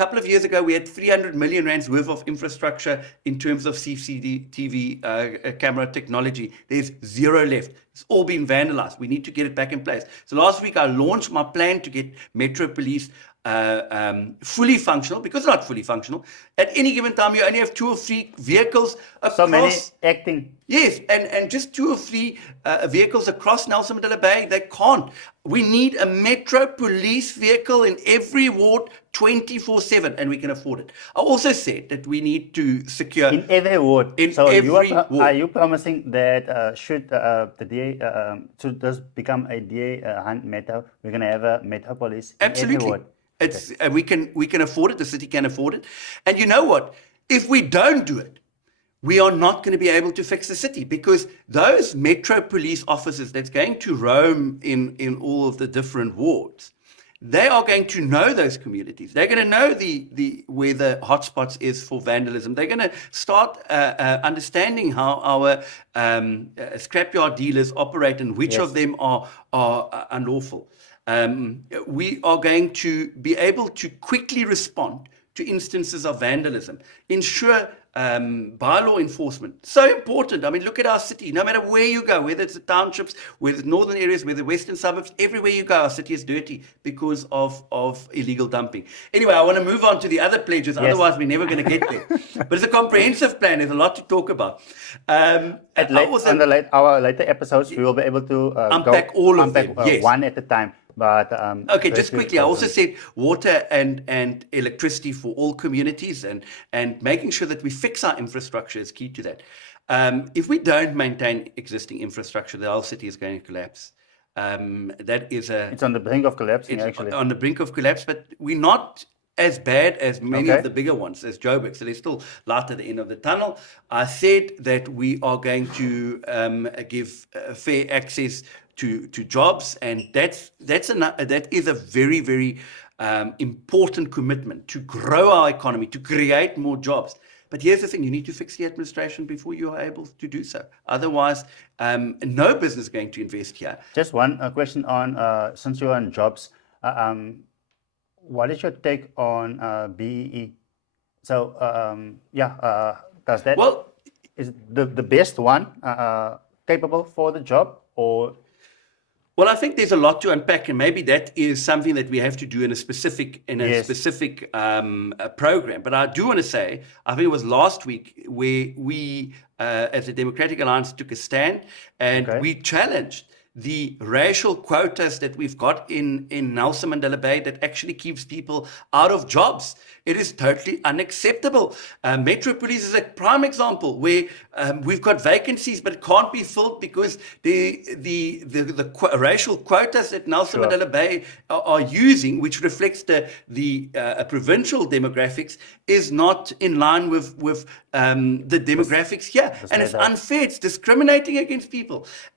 couple of years ago, we had 300 million rands worth of infrastructure in terms of CCTV camera technology. There's zero left. It's all been vandalized. We need to get it back in place. So last week, I launched my plan to get Metro Police fully functional, because it's not fully functional. At any given time, you only have 2 or 3 vehicles across. So many acting. Yes, and just 2 or 3 vehicles across Nelson Mandela Bay, they can't. We need a Metro Police vehicle in every ward 24/7, and we can afford it. I also said that we need to secure... In every ward. In so every ward. Are you promising that should this become a DA Hunt Metro, we're going to have a Metro Police in every ward? It's we can afford it. The city can afford it. And you know what? If we don't do it, we are not going to be able to fix the city, because those Metro Police officers that's going to roam in all of the different wards, they are going to know those communities. They're going to know where the hotspots is for vandalism. They're going to start understanding how our scrapyard dealers operate and which of them are unlawful. We are going to be able to quickly respond to instances of vandalism, ensure bylaw enforcement. So important. I mean, look at our city. No matter where you go, whether it's the townships, whether it's northern areas, whether western suburbs, everywhere you go, our city is dirty because of illegal dumping. Anyway, I want to move on to the other pledges. Yes. Otherwise, we're never going to get there. But it's a comprehensive plan. There's a lot to talk about. Our later episodes, we will be able to unpack all of them. Yes. One at a time. But okay, just quickly, I also said water and electricity for all communities, and making sure that we fix our infrastructure is key to that. If we don't maintain existing infrastructure, the whole city is going to collapse. It's on the brink of collapsing, actually. On the brink of collapse, but we're not as bad as many of the bigger ones, as Joburg. So there's still light at the end of the tunnel. I said that we are going to give fair access to jobs, and that is a very, very important commitment to grow our economy, to create more jobs. But here's the thing, you need to fix the administration before you are able to do so. Otherwise, no business is going to invest here. Just one question on, since you're on jobs, what is your take on BEE? So, does that, is the best one capable for the job, or? Well, I think there's a lot to unpack, and maybe that is something that we have to do in a specific program. But I do want to say, I think it was last week where we, as the Democratic Alliance, took a stand, and we challenged the racial quotas that we've got in Nelson Mandela Bay that actually keeps people out of jobs. It is totally unacceptable. Metro Police is a prime example where we've got vacancies but can't be filled because the racial quotas that Nelson Mandela Bay are using, which reflects the provincial demographics, is not in line with the demographics here. And it's unfair. It's discriminating against people.